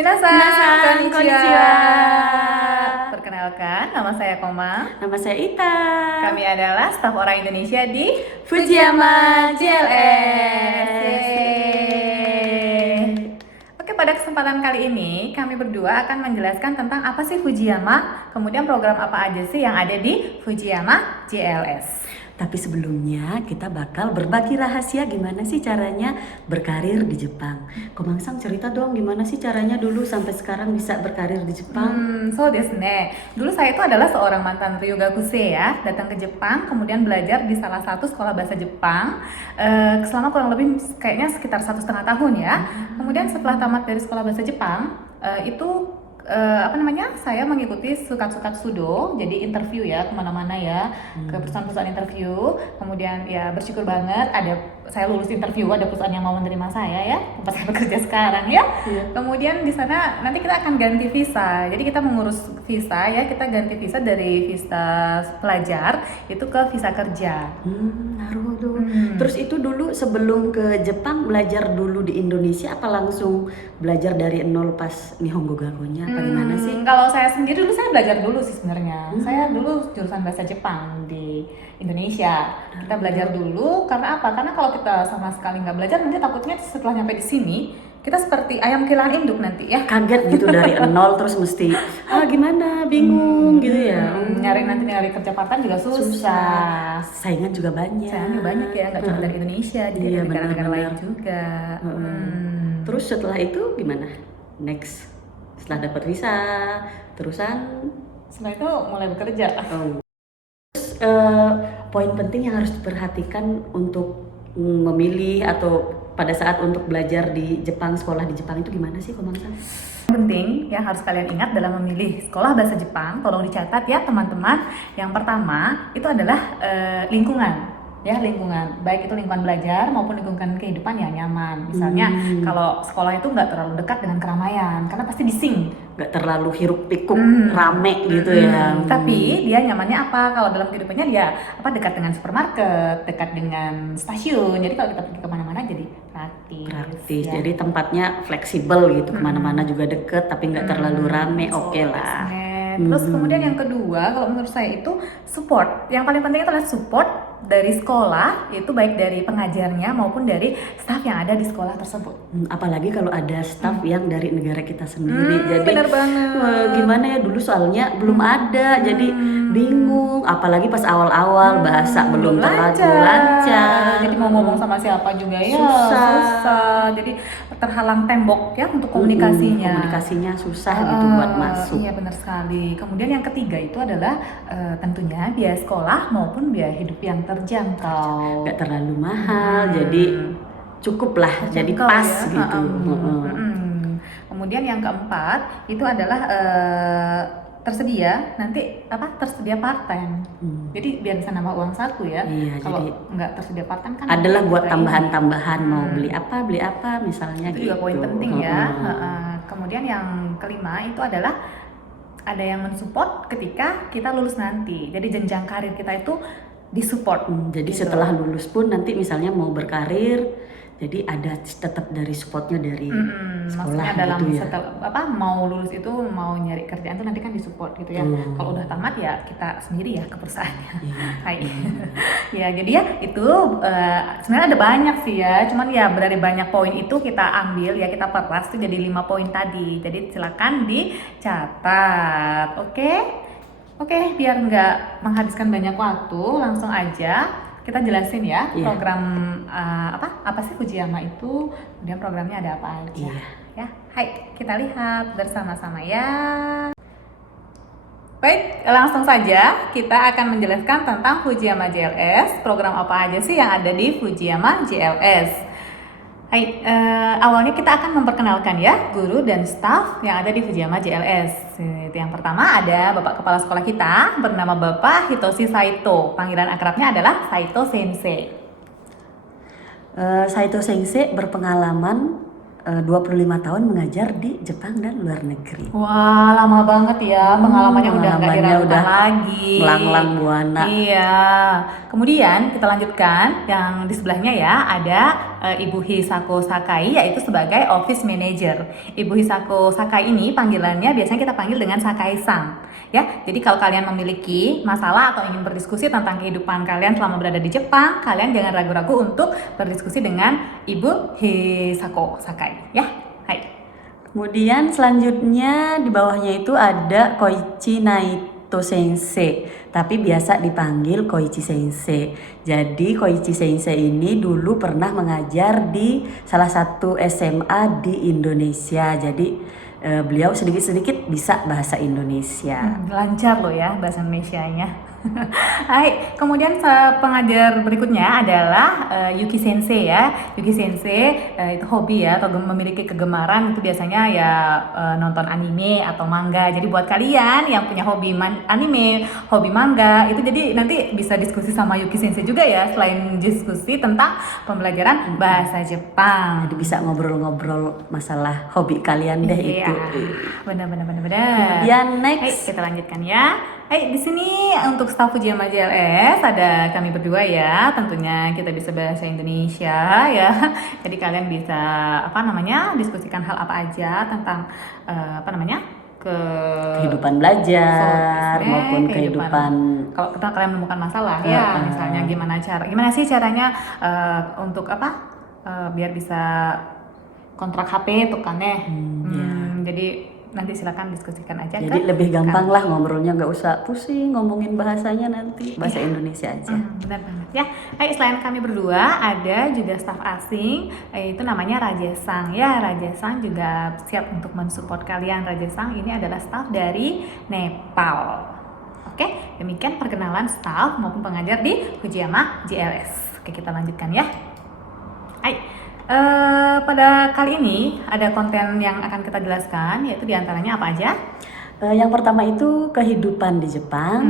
Minasan, Konnichiwa. Perkenalkan, nama saya Koma. Nama saya Ita. Kami adalah staf orang Indonesia di Fujiyama JLS. Yeay. Oke, pada kesempatan kali ini kami berdua akan menjelaskan tentang apa sih Fujiyama, kemudian program apa aja sih yang ada di Fujiyama JLS. Tapi sebelumnya kita bakal berbagi rahasia gimana sih caranya berkarir di Jepang. Komangsang cerita dong gimana sih caranya dulu sampai sekarang bisa berkarir di Jepang. So desu ne. Dulu saya itu adalah seorang mantan ryugakusei ya, datang ke Jepang, kemudian belajar di salah satu sekolah bahasa Jepang selama kurang lebih kayaknya sekitar 1,5 tahun ya. Kemudian setelah tamat dari sekolah bahasa Jepang, saya mengikuti sukat-sukat sudo, jadi interview ya kemana-mana ya, ke perusahaan-perusahaan interview. Kemudian ya bersyukur banget saya lulus interview, ada perusahaan yang mau menerima saya ya, tempat saya bekerja sekarang ya. Kemudian di sana nanti kita akan ganti visa, jadi kita mengurus visa ya, kita ganti visa dari visa pelajar itu ke visa kerja. Naruhodo. Terus itu dulu sebelum ke Jepang belajar dulu di Indonesia apa langsung belajar dari nol pas Nihongo Gakonya apa gimana sih? Kalau saya sendiri dulu saya belajar dulu sih sebenarnya. Saya dulu jurusan bahasa Jepang di Indonesia. Kita belajar dulu karena apa? Karena kalau kita sama sekali nggak belajar, nanti takutnya setelah nyampe di sini kita seperti ayam kehilangan induk nanti ya. Kaget gitu dari nol terus mesti gimana bingung gitu ya. Nyari kerja part-time juga susah. Saingan juga banyak. Saingannya banyak ya, nggak cuma dari Indonesia, jadi Iya, dari negara-negara lain benar-benar. juga. Terus setelah itu gimana? Next setelah dapat visa terusan Setelah itu mulai bekerja. Poin penting yang harus diperhatikan untuk memilih atau pada saat untuk belajar di Jepang, sekolah di Jepang itu gimana sih Komang-san? Penting yang harus kalian ingat dalam memilih sekolah bahasa Jepang, tolong dicatat ya teman-teman. Yang pertama itu adalah lingkungan. Ya, lingkungan, baik itu lingkungan belajar maupun lingkungan kehidupan yang nyaman. Misalnya kalau sekolah itu nggak terlalu dekat dengan keramaian karena pasti bising, Nggak terlalu hiruk pikuk rame gitu ya. tapi dia nyamannya apa? Kalau dalam kehidupannya dia dekat dengan supermarket, dekat dengan stasiun. Jadi kalau kita pergi kemana-mana jadi praktis. Ya. Jadi tempatnya fleksibel gitu, kemana-mana juga deket tapi nggak terlalu rame, oke lah. Terus kemudian yang kedua, kalau menurut saya itu support. Yang paling penting itu adalah support dari sekolah, itu baik dari pengajarnya maupun dari staf yang ada di sekolah tersebut. Apalagi kalau ada staf yang dari negara kita sendiri, jadi bener banget. Gimana ya dulu soalnya belum ada, jadi bingung. Apalagi pas awal-awal bahasa belum terlalu lancar. Jadi mau ngomong sama siapa juga ya susah. Jadi terhalang tembok ya untuk komunikasinya. Komunikasinya susah gitu buat masuk. Iya benar sekali. Kemudian yang ketiga itu adalah tentunya biaya sekolah maupun biaya hidup yang terjangkau. Gak terlalu mahal, jadi cukup lah, jadi pas ya. gitu. Kemudian yang keempat itu adalah tersedia part time. Jadi biar bisa nambah uang saku ya. Iya, kalau jadi nggak tersedia part time kan adalah buat kita tambahan-tambahan mau beli apa misalnya itu gitu. juga poin penting ya. Kemudian yang kelima itu adalah ada yang mensupport ketika kita lulus nanti. Jadi jenjang karir kita itu disupport. Jadi gitu. setelah lulus pun nanti misalnya mau berkarir, jadi ada tetap dari supportnya dari sekolah maksudnya dalam gitu ya. mau lulus itu mau nyari kerjaan tuh nanti kan disupport gitu ya. Kalau udah tamat ya kita sendiri ya ke perusahaannya. Ya jadi ya itu sebenarnya ada banyak sih ya, cuman ya dari banyak poin itu kita ambil ya, kita peras tuh jadi 5 poin tadi. Jadi silakan dicatat. Oke, biar nggak menghabiskan banyak waktu, langsung aja kita jelasin ya program apa sih Fujiyama itu, kemudian programnya ada apa aja. Ya, hai kita lihat bersama-sama ya. Baik, langsung saja kita akan menjelaskan tentang Fujiyama JLS. Program apa aja sih yang ada di Fujiyama JLS? Hai, awalnya kita akan memperkenalkan ya guru dan staf yang ada di Fujiyama JLS. Yang pertama ada Bapak Kepala Sekolah kita bernama Bapak Hitoshi Saito. Panggilan akrabnya adalah Saito Sensei. Saito Sensei berpengalaman 25 tahun mengajar di Jepang dan luar negeri. Wah, lama banget ya, pengalamannya udah nggak diragukan lagi. Melanglang buana. Iya. Kemudian kita lanjutkan yang di sebelahnya ya, ada Ibu Hisako Sakai, yaitu sebagai Office Manager. Ibu Hisako Sakai ini panggilannya biasanya kita panggil dengan Sakai-san. Ya, jadi kalau kalian memiliki masalah atau ingin berdiskusi tentang kehidupan kalian selama berada di Jepang, kalian jangan ragu-ragu untuk berdiskusi dengan Ibu Hisako Sakai. Ya, hai. Kemudian selanjutnya di bawahnya itu ada Koichi Naito Sensei, tapi biasa dipanggil Koichi Sensei. Jadi Koichi Sensei ini dulu pernah mengajar di salah satu SMA di Indonesia. Jadi beliau sedikit-sedikit bisa bahasa Indonesia. Lancar loh ya bahasa Indonesianya. Hai, kemudian pengajar berikutnya adalah Yuki Sensei ya. Yuki Sensei itu hobi ya, atau memiliki kegemaran itu biasanya ya nonton anime atau manga. Jadi buat kalian yang punya hobi anime, hobi manga, itu jadi nanti bisa diskusi sama Yuki Sensei juga ya, selain diskusi tentang pembelajaran bahasa Jepang. Jadi bisa ngobrol-ngobrol masalah hobi kalian deh Iya, itu. benar. Kemudian next. Hai, kita lanjutkan ya. Di sini untuk staf Fujiyama JLS ada kami berdua ya. Tentunya kita bisa bahasa Indonesia ya. Jadi kalian bisa diskusikan hal apa aja tentang kehidupan belajar maupun kehidupan kalau kalian menemukan masalah ya, misalnya gimana sih caranya untuk biar bisa kontrak HP tuh kan ya. Jadi nanti silakan diskusikan aja. Jadi lebih gampang lah ngobrolnya, nggak usah pusing ngomongin bahasanya, nanti bahasa Indonesia aja. Benar banget ya. Selain kami berdua ada juga staf asing, itu namanya Raja Sang ya. Raja Sang juga siap untuk mensupport kalian. Raja Sang ini adalah staf dari Nepal. Oke, demikian perkenalan staf maupun pengajar di Fujiyama JLS. Oke, kita lanjutkan ya. Pada kali ini ada konten yang akan kita jelaskan, yaitu diantaranya apa aja? Yang pertama itu kehidupan di Jepang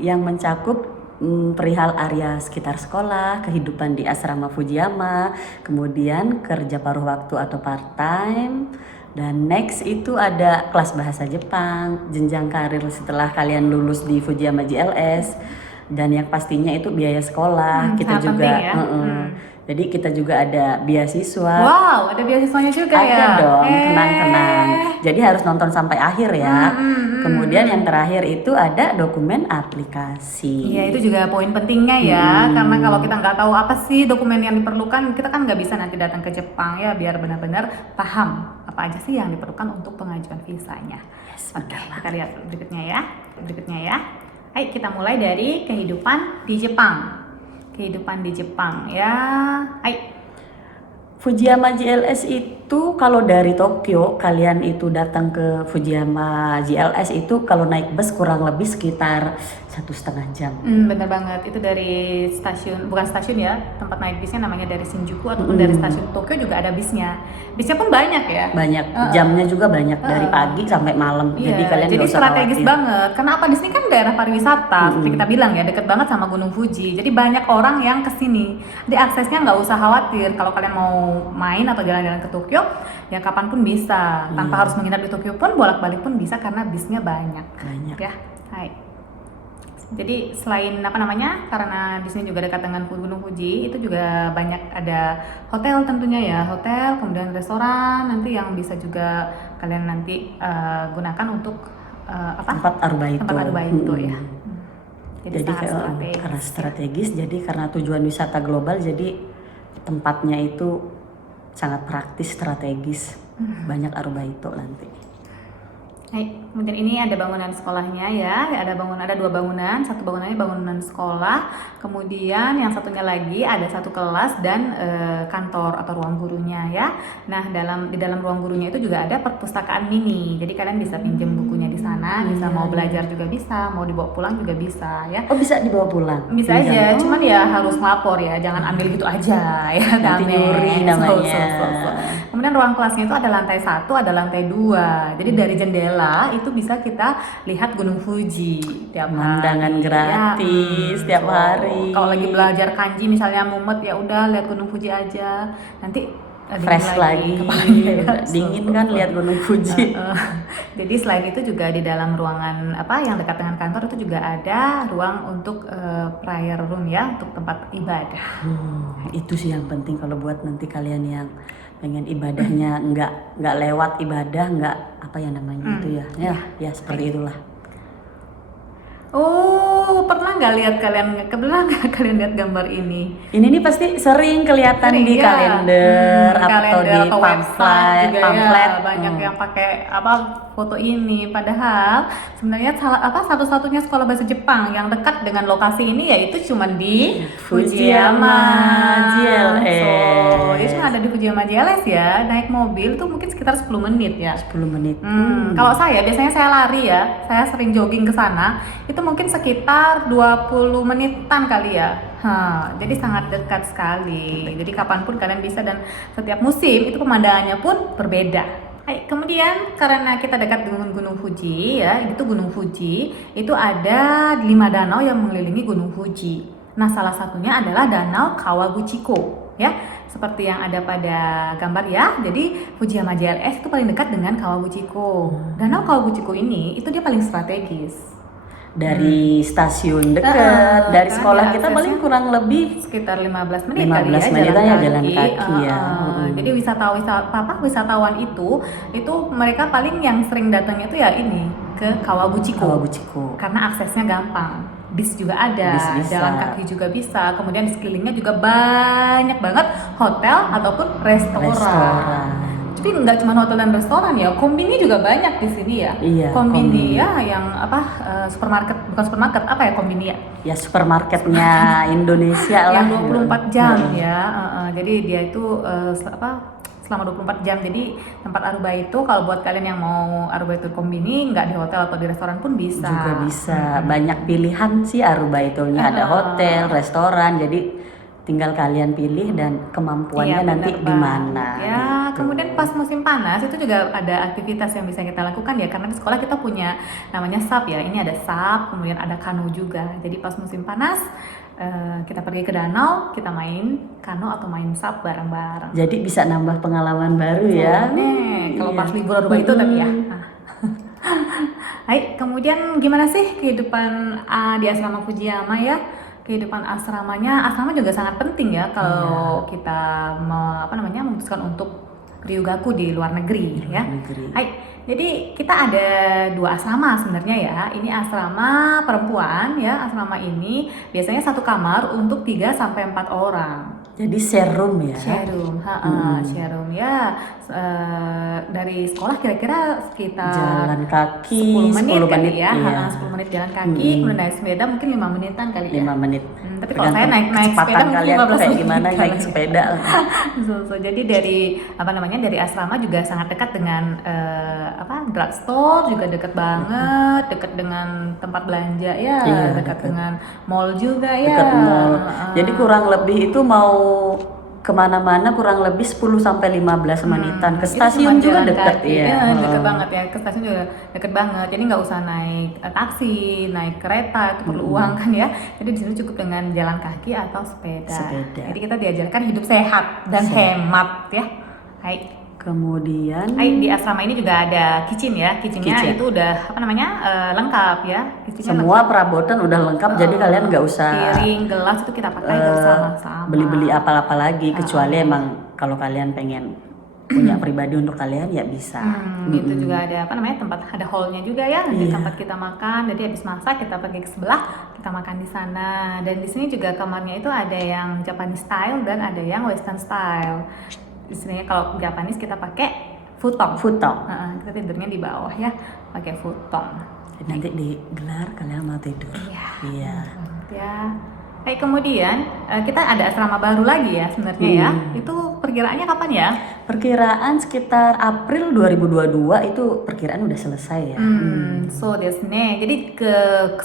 yang mencakup perihal area sekitar sekolah, kehidupan di asrama Fujiyama, kemudian kerja paruh waktu atau part time, dan next itu ada kelas bahasa Jepang, jenjang karir setelah kalian lulus di Fujiyama JLS, dan yang pastinya itu biaya sekolah. Kita juga penting ya. jadi kita juga ada beasiswa. Wow, ada beasiswanya juga ya? Ada dong, tenang. Jadi harus nonton sampai akhir ya. Kemudian yang terakhir itu ada dokumen aplikasi. Iya, itu juga poin pentingnya ya. Karena kalau kita nggak tahu apa sih dokumen yang diperlukan, kita kan nggak bisa nanti datang ke Jepang ya, biar benar-benar paham apa aja sih yang diperlukan untuk pengajuan visanya. Oke, kita lihat berikutnya ya. Ayo kita mulai dari kehidupan di Jepang. Ya. Fujiyama JLS itu kalau dari Tokyo kalian itu datang ke Fujiyama JLS itu kalau naik bus kurang lebih sekitar 1,5 jam. Bener banget, itu dari bukan stasiun ya, tempat naik bisnya namanya dari Shinjuku ataupun dari stasiun Tokyo juga ada bisnya pun banyak ya. Banyak, jamnya juga banyak, dari pagi sampai malam. Iya, jadi kalian jadi gak usah strategis khawatir banget. Kenapa? Di sini kan daerah pariwisata, seperti kita bilang ya, deket banget sama Gunung Fuji. Jadi banyak orang yang kesini. Jadi aksesnya nggak usah khawatir. Kalau kalian mau main atau jalan-jalan ke Tokyo, ya kapanpun bisa. Tanpa harus menginap di Tokyo pun, bolak-balik pun bisa karena bisnya banyak. Ya, hai. Jadi selain karena di sini juga dekat dengan Gunung Fuji, itu juga banyak ada hotel tentunya ya, kemudian restoran nanti yang bisa juga kalian nanti gunakan untuk tempat arubaito ya. Jadi karena strategis, jadi karena tujuan wisata global, jadi tempatnya itu sangat praktis, strategis, banyak arubaito nanti. Kemudian ini ada bangunan sekolahnya ya, ada 2 bangunan, satu bangunannya bangunan sekolah, kemudian yang satunya lagi ada satu kelas dan kantor atau ruang gurunya ya. Nah di dalam ruang gurunya itu juga ada perpustakaan mini, jadi kalian bisa pinjam bukunya di sana, bisa mau belajar juga bisa, mau dibawa pulang juga bisa ya. Oh, bisa dibawa pulang? Bisa aja, cuman ya harus lapor ya, jangan ambil gitu aja ya. Nanti nyuri namanya. Kemudian ruang kelasnya itu ada lantai 1, ada lantai 2, jadi dari jendela itu bisa kita lihat Gunung Fuji tiap pemandangan gratis tiap hari. Kalau lagi belajar kanji misalnya mumet, ya udah lihat Gunung Fuji aja. Nanti fresh lagi. kepalanya ya. Dingin kan lihat Gunung Fuji. Jadi selain itu juga di dalam ruangan yang dekat dengan kantor itu juga ada ruang untuk prayer room ya, untuk tempat ibadah. Itu sih yang penting kalau buat nanti kalian yang pengen ibadahnya nggak lewat ibadah, nggak apa ya namanya itu ya seperti itulah. Oh, pernah nggak lihat kalian lihat gambar ini? Ini nih pasti sering kelihatan di ya. kalender atau Kalender di atau website juga pamflet. ya, banyak yang pakai foto ini. Padahal sebenarnya satu-satunya sekolah bahasa Jepang yang dekat dengan lokasi ini yaitu cuma di Fujiyama JLS. So, dia cuma ada di Fujiyama JLS ya. Naik mobil tuh mungkin sekitar 10 menit ya. 10 menit. Kalau biasanya saya lari ya, saya sering jogging ke sana, itu mungkin sekitar 20 menitan kali ya. Jadi sangat dekat sekali. Jadi kapanpun kalian bisa, dan setiap musim itu pemandangannya pun berbeda. Kemudian karena kita dekat dengan Gunung Fuji ya, itu Gunung Fuji itu ada 5 danau yang mengelilingi Gunung Fuji. Nah, salah satunya adalah Danau Kawaguchiko ya, seperti yang ada pada gambar ya. Jadi Fujiyama JLS itu paling dekat dengan Kawaguchiko. Danau Kawaguchiko ini itu dia paling strategis. Dari stasiun dekat, dari sekolah kita paling kurang lebih sekitar 15 menit 15 kali menit jalan kaki ya. Jadi wisatawan itu mereka paling yang sering datangnya itu ya ini ke Kawaguchiko. Karena aksesnya gampang. Bis juga ada, jalan kaki juga bisa. Kemudian di sekelilingnya juga banyak banget hotel ataupun restoran. Tapi nggak cuma hotel dan restoran ya, kombini juga banyak di sini ya. Iya, kombini ya, yang supermarket, bukan supermarket, apa ya kombini ya? Ya supermarketnya Indonesia lah. Yang 24 jam ya. Jadi dia itu selama 24 jam. Jadi tempat aruba itu kalau buat kalian yang mau aruba itu kombini, nggak di hotel atau di restoran pun bisa. Juga bisa. Banyak pilihan sih aruba itunya, ada hotel, restoran. Jadi tinggal kalian pilih dan kemampuannya nanti di mana. Ya, gitu. Kemudian pas musim panas itu juga ada aktivitas yang bisa kita lakukan ya, karena di sekolah kita punya namanya SAP ya. Ini ada SAP, kemudian ada kano juga. Jadi pas musim panas kita pergi ke danau, kita main kano atau main SAP bareng-bareng. Jadi bisa nambah pengalaman baru ya. Kalau pas libur aruba itu tapi ya. Hai, kemudian gimana sih kehidupan di asrama Fujiyama ya? Kehidupan asrama juga sangat penting ya kalau kita memutuskan untuk ryugaku di luar negeri ya. Jadi kita ada 2 asrama sebenarnya ya. Ini asrama perempuan ya. Asrama ini biasanya 1 kamar untuk 3 sampai 4 orang. Jadi share room ya. Share room ya. Dari sekolah kira-kira sekitar jalan kaki 10 menit kali ya. Iya. 10 menit jalan kaki, kemudian naik sepeda mungkin 5 menitan kali ya. 5 menit. Tapi kalau saya naik sepeda mungkin 15 menit. Gimana naik sepeda? Jadi dari asrama juga sangat dekat dengan drugstore, juga dekat banget, dekat dengan tempat belanja ya, dekat dengan mall juga ya. Dekat mall. Jadi kurang lebih itu mau kemana-mana kurang lebih 10 sampai 15 menitan. Ke stasiun juga dekat ya. Dekat banget ya, ke stasiun juga dekat banget. Jadi nggak usah naik taksi, naik kereta, itu perlu uang kan ya. Jadi di sini cukup dengan jalan kaki atau sepeda. Jadi kita diajarkan hidup sehat dan hemat ya. Kemudian di asrama ini juga ada kitchen ya. Kitchennya itu udah lengkap ya. Semua perabotan udah lengkap, jadi kalian nggak usah piring, gelas itu kita pakai bersama-sama. Beli-beli apa-apa lagi, kecuali emang kalau kalian pengen punya pribadi untuk kalian ya bisa. Gitu juga ada tempat, ada hallnya juga ya. Nanti tempat kita makan. Jadi habis masak kita pergi ke sebelah, kita makan di sana. Dan di sini juga kamarnya itu ada yang Japanese style dan ada yang Western style. Istilahnya kalau Japanese kita pakai futong. Kita tidurnya di bawah ya, pakai futong. Nanti digelar kalian mau tidur. Iya. Kemudian kita ada asrama baru lagi ya sebenarnya ya. Itu perkiraannya kapan ya? Perkiraan sekitar April 2022 itu perkiraan udah selesai ya. So jadi ke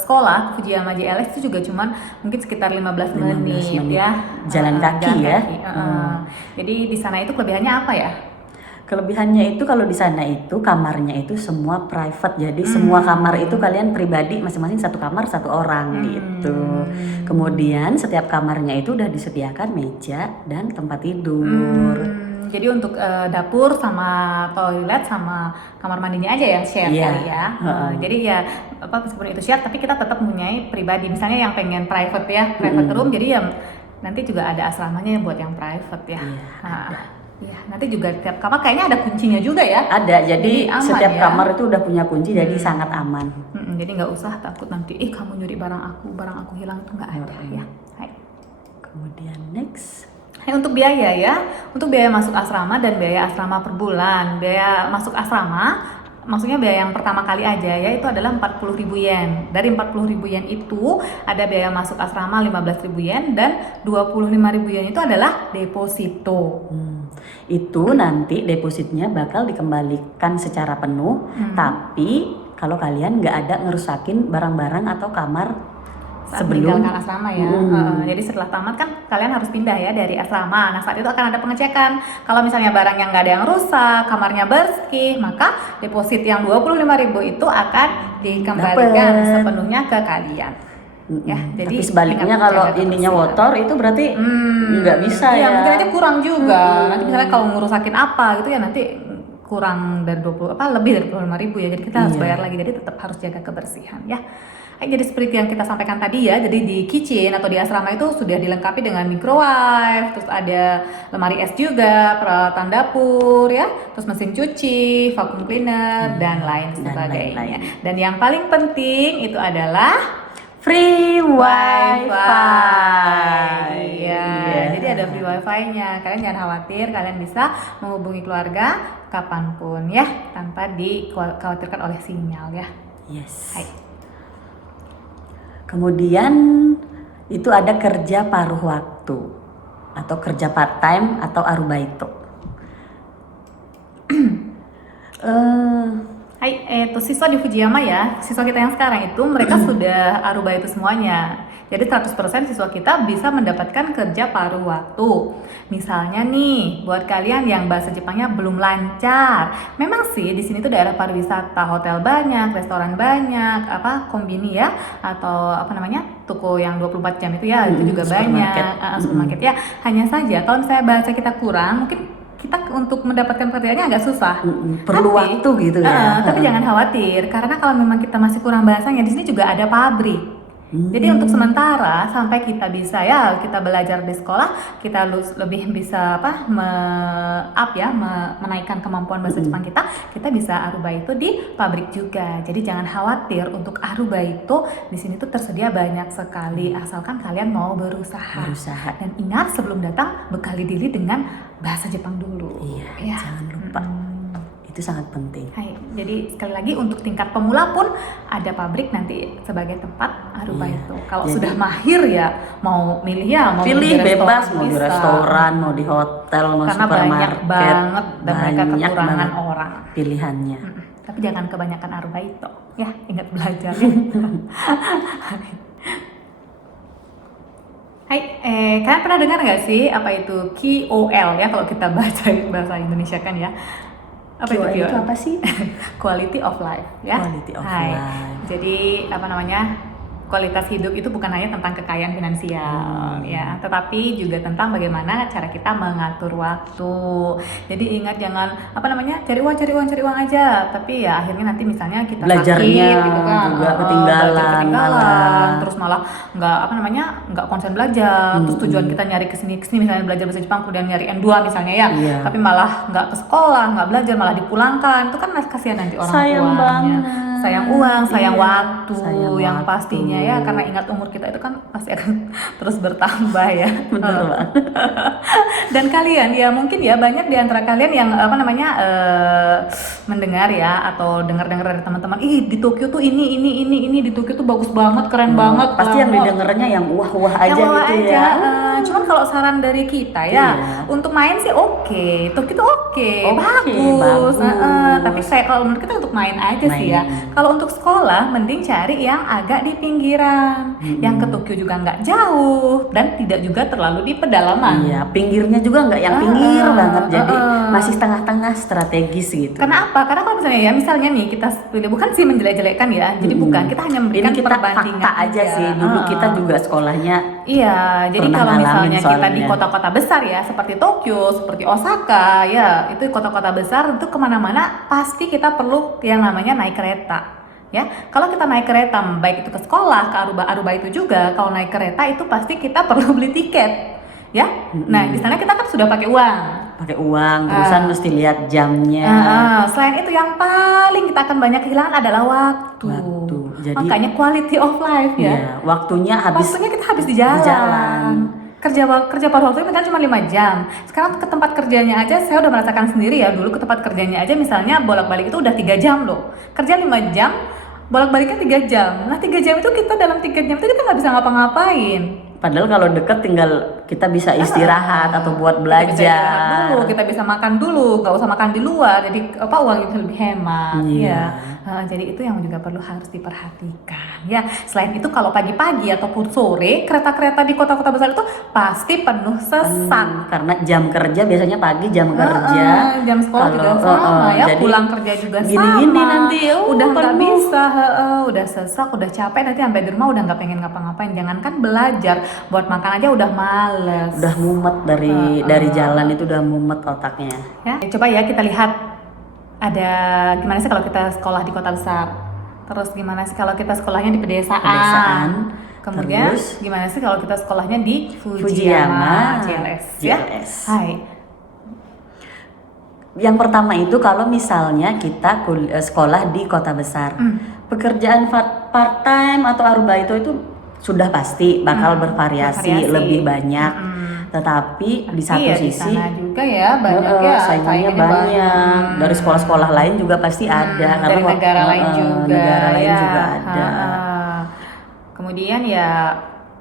sekolah Fujiyama JLS itu juga cuman mungkin sekitar 15 menit ya. Jalan kaki ya. Jadi di sana itu kelebihannya apa ya? Kelebihannya itu kalau di sana itu kamarnya itu semua private, jadi semua kamar itu kalian pribadi masing-masing 1 kamar 1 orang gitu. Kemudian setiap kamarnya itu udah disediakan meja dan tempat tidur. Jadi untuk dapur sama toilet sama kamar mandinya aja yang share Iya. kali ya. Jadi ya meskipun itu share tapi kita tetap mempunyai pribadi. Misalnya yang pengen private ya, private room. Jadi ya nanti juga ada asramanya buat yang private ya. Iya, nanti juga tiap kamar kayaknya ada kuncinya juga ya. Ada, jadi aman setiap ya. kamar itu udah punya kunci, jadi sangat aman. Jadi nggak usah takut nanti, kamu nyuri barang aku hilang, itu nggak ada ya. Hai. Kemudian next. Untuk biaya ya, untuk biaya masuk asrama dan biaya asrama per bulan. Biaya masuk asrama, maksudnya biaya yang pertama kali aja ya, itu adalah 40.000 yen. Dari 40.000 yen itu ada biaya masuk asrama 15.000 yen dan 25.000 yen itu adalah deposito. Itu nanti depositnya bakal dikembalikan secara penuh, tapi kalau kalian nggak ada ngerusakin barang-barang atau kamar sebelum meninggalkan asrama ya. Jadi setelah tamat kan kalian harus pindah ya dari asrama. Nah saat itu akan ada pengecekan. Kalau misalnya barang yang nggak ada yang rusak, kamarnya bersih, maka deposit yang 25.000 itu akan dikembalikan sepenuhnya ke kalian. Ya, jadi tapi sebaliknya kalau ininya kotor itu berarti nggak bisa ya. Mungkin aja kurang juga. Nanti misalnya kalau ngurusakin apa gitu ya nanti kurang dari 20 lebih dari 25.000 ya. Jadi kita harus bayar lagi. Jadi tetap harus jaga kebersihan ya. Jadi seperti yang kita sampaikan tadi ya, jadi di kitchen atau di asrama itu sudah dilengkapi dengan microwave, terus ada lemari es juga, peralatan dapur ya, terus mesin cuci, vacuum cleaner dan lain sebagainya. Dan yang paling penting itu adalah free wifi. Ya, jadi ada free wifi-nya. Kalian jangan khawatir, kalian bisa menghubungi keluarga kapanpun ya, tanpa dikhawatirkan oleh sinyal ya. Yes. Hai. Kemudian itu ada kerja paruh waktu atau kerja part time atau arubaito. Itu siswa di Fujiyama ya, siswa kita yang sekarang itu mereka sudah arubaito semuanya. Jadi 100% siswa kita bisa mendapatkan kerja paruh waktu. Misalnya nih, buat kalian yang bahasa Jepangnya belum lancar, memang sih di sini tuh daerah pariwisata, hotel banyak, restoran banyak, kombini ya, atau toko yang 24 jam itu ya, itu juga banyak, supermarket ya. Hanya saja kalau misalnya bahasa kita kurang, mungkin kita untuk mendapatkan pekerjaannya agak susah. Perlu waktu gitu ya. Tapi jangan khawatir, karena kalau memang kita masih kurang bahasanya, di sini juga ada pabrik. Jadi untuk sementara sampai kita bisa kita belajar di sekolah, kita lebih bisa menaikkan kemampuan bahasa Jepang kita bisa arubaito di pabrik juga. Jadi jangan khawatir, untuk arubaito di sini tuh tersedia banyak sekali asalkan kalian mau berusaha. Dan ingat sebelum datang bekali diri dengan bahasa Jepang dulu. Iya, jangan lupa. Itu sangat penting. Jadi sekali lagi untuk tingkat pemula pun ada pabrik nanti sebagai tempat arubaito. Kalau sudah mahir ya mau milih mau pilih bebas, mau di restoran, mau di hotel, mau karena supermarket. Banyak banget dan mereka kekurangan orang. Pilihannya. Tapi jangan kebanyakan arubaito. Ya, ingat belajar ya. Kalian pernah dengar nggak sih apa itu QOL ya kalau kita baca bahasa Indonesia kan ya? Apa QOL itu apa sih? Quality of life ya. Quality of life. Jadi kualitas hidup itu bukan hanya tentang kekayaan finansial ya, tetapi juga tentang bagaimana cara kita mengatur waktu. Jadi ingat jangan cari uang aja, tapi ya akhirnya nanti misalnya kita belajarnya sakit gitu kan, juga ketinggalan, terus malah nggak konsen belajar, terus tujuan kita nyari kesini misalnya belajar bahasa Jepang kemudian nyari N2 misalnya ya, tapi malah nggak ke sekolah, nggak belajar, malah dipulangkan. Itu kan kasihan nanti orang tuanya. Sayang uang, sayang waktu, yang pastinya ya, karena ingat umur kita itu kan pasti akan terus bertambah ya. Betul banget. Dan kalian ya mungkin ya banyak di antara kalian yang mendengar ya atau dengar dari teman-teman, di Tokyo tuh ini di Tokyo tuh bagus banget, keren banget. Pasti yang didengarnya yang wah aja gitu ya. Cuman kalau saran dari kita ya, untuk main sih oke, Tokyo tuh bagus. Tapi kalau menurut kita untuk main aja sih ya. Kalau untuk sekolah mending cari yang agak di pinggiran, yang ke Tokyo juga nggak jauh dan tidak juga terlalu di pedalaman. Iya, pinggirnya juga nggak yang pinggir banget, jadi masih tengah-tengah strategis gitu. Kenapa? Karena kalau misalnya nih kita pilih, bukan sih menjelek-jelekan ya, jadi bukan, kita hanya memberikan perbandingan fakta aja sih. Dulu kita juga sekolahnya Iya, jadi Pernah kalau ngalamin misalnya kita di soalnya. kota-kota besar ya, seperti Tokyo, seperti Osaka, ya itu kota-kota besar itu kemana-mana pasti kita perlu yang namanya naik kereta. Ya, kalau kita naik kereta, baik itu ke sekolah, ke Aruba itu juga, kalau naik kereta itu pasti kita perlu beli tiket. Ya, nah di sana kita kan sudah pakai uang. Pakai uang, terusan mesti lihat jamnya. Selain itu yang paling kita akan banyak kehilangan adalah waktu. Waktu. Jadi Makanya quality of life ya. iya, waktunya habis Waktunya kita habis di jalan. Kerja paruh waktunya padahal cuma 5 jam. Sekarang ke tempat kerjanya aja saya udah merasakan sendiri ya. Dulu ke tempat kerjanya aja misalnya bolak-balik itu udah 3 jam loh. Kerja 5 jam, bolak-baliknya 3 jam. Nah 3 jam itu kita dalam 3 jam itu kita nggak bisa ngapa-ngapain. Padahal kalau deket tinggal kita bisa istirahat atau buat Kita bisa istirahat belajar. dulu, kita bisa makan dulu, nggak usah makan di luar. Jadi apa uang itu lebih hemat. Iya. Jadi itu yang juga perlu harus diperhatikan. Ya, selain itu kalau pagi-pagi ataupun sore kereta-kereta di kota-kota besar itu pasti penuh sesak. Karena jam kerja biasanya pagi jam kerja. Jam sekolah juga Kalau, sama ya, jadi pulang kerja juga gini-gini sama. nanti, udah nggak penuh. bisa, udah sesak, udah capek nanti sampai di rumah udah nggak pengen ngapa-ngapain. Jangankan belajar, buat makan aja udah males. Udah mumet dari jalan itu udah mumet otaknya. Ya, coba ya kita lihat ada gimana sih kalau kita sekolah di kota besar. Terus gimana sih kalau kita sekolahnya di pedesaan. Kemudian Terus gimana sih kalau kita sekolahnya di Fujiyama, CLS ya. Hai. Yang pertama itu kalau misalnya kita sekolah di kota besar, pekerjaan part time atau aruba itu sudah pasti bakal bervariasi lebih banyak. Tetapi di satu Iya, sisi di sana juga ya banyak ya saingannya banyak. Dari sekolah-sekolah lain juga pasti ada. Dari Karena negara lain juga. negara lain ya. juga ada. Kemudian ya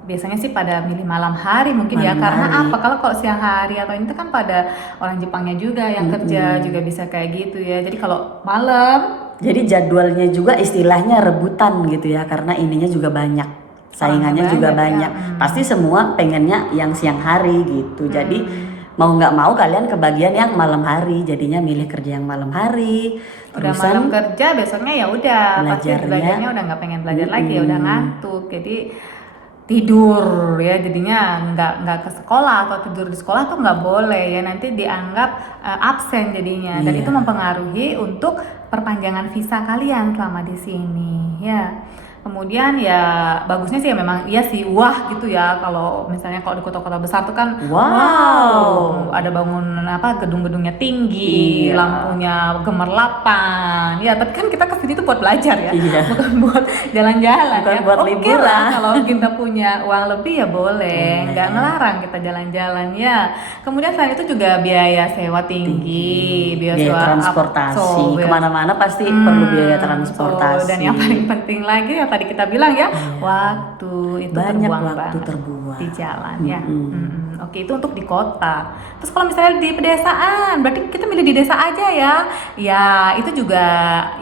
biasanya sih pada milih malam hari mungkin ya Malam karena hari. apa kalau siang hari atau ini kan pada orang Jepangnya juga yang kerja juga bisa kayak gitu ya. Jadi kalau malam Jadi jadwalnya juga istilahnya rebutan gitu ya, karena ininya juga banyak. Saingannya juga banyak. Pasti semua pengennya yang siang hari gitu. Jadi mau nggak mau kalian kebagian yang malam hari, jadinya milih kerja yang malam hari. udah malam kerja besoknya ya udah pasti belajarnya udah nggak pengen belajar lagi, udah ngantuk. Jadi tidur ya, jadinya nggak ke sekolah atau tidur di sekolah tuh nggak boleh ya, nanti dianggap absen jadinya dan itu mempengaruhi untuk perpanjangan visa kalian selama di sini ya. Kemudian ya bagusnya sih ya memang iya sih wah gitu ya kalau misalnya kalau di kota-kota besar tuh kan wow ada bangunan gedung-gedungnya tinggi, lampunya gemerlapan ya, tapi kan kita kesini tuh buat belajar ya, bukan buat jalan-jalan bukan ya. buat Oke liburan lah kalau kita punya uang lebih ya boleh, nggak ngelarang kita jalan-jalan ya. Kemudian selain itu juga biaya sewa tinggi, biaya transportasi kemana-mana pasti perlu biaya transportasi. Dan yang paling penting lagi ya tadi kita bilang ya, waktu itu banyak terbuang di jalan ya. Oke, itu untuk di kota. Terus kalau misalnya di pedesaan, berarti kita milih di desa aja ya. Ya, itu juga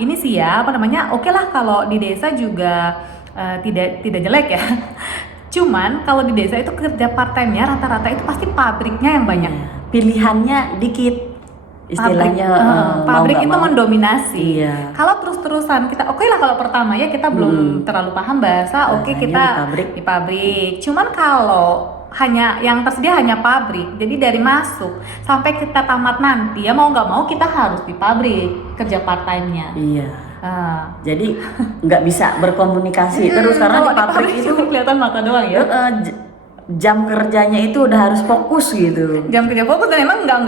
ini sih ya, oke lah kalau di desa juga tidak jelek ya. Cuman kalau di desa itu kerja part time-nya rata-rata itu pasti pabriknya yang banyak. Pilihannya dikit. Istilahnya pabrik itu mendominasi. Kalau terus-terusan kita oke lah kalau pertama ya kita belum terlalu paham bahasa, oke kita di pabrik. Cuman kalau hanya yang tersedia hanya pabrik, jadi dari masuk sampai kita tamat nanti ya mau nggak mau kita harus di pabrik kerja part time-nya. Jadi nggak bisa berkomunikasi terus karena di pabrik itu kelihatan mata doang ya. Jam kerjanya itu udah harus fokus gitu. Jam kerja fokus dan emang nggak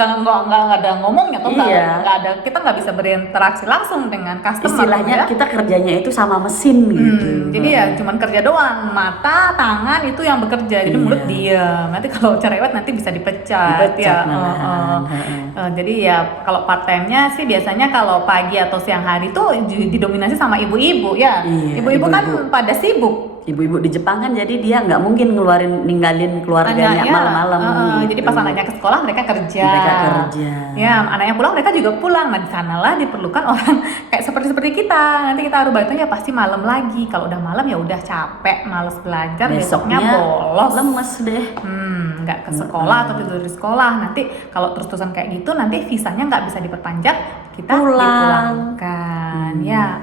ada ngomongnya tuh, nggak ada, kita nggak bisa berinteraksi langsung dengan customer. Istilahnya kita kerjanya itu sama mesin gitu. Jadi ya cuman kerja doang, mata, tangan itu yang bekerja, jadi mulut diam. Nanti kalau cerewet nanti bisa dipecat ya. Jadi ya kalau part time-nya sih biasanya kalau pagi atau siang hari tuh didominasi sama ibu-ibu ya. Ibu-ibu kan pada sibuk. Ibu-ibu di Jepang kan jadi dia nggak mungkin ninggalin keluarganya malam-malam gitu. Jadi pas anaknya ke sekolah mereka kerja. Ya, anaknya pulang mereka juga pulang. Nah di sanalah diperlukan orang kayak seperti kita. Nanti kita aruba itu ya pasti malam lagi. Kalau udah malam ya udah capek, males belajar, besoknya bolos, lemes deh. Nggak ke sekolah atau tidur di sekolah. Nanti kalau terus-terusan kayak gitu nanti visanya nggak bisa diperpanjang, kita dipulangkan. Ya.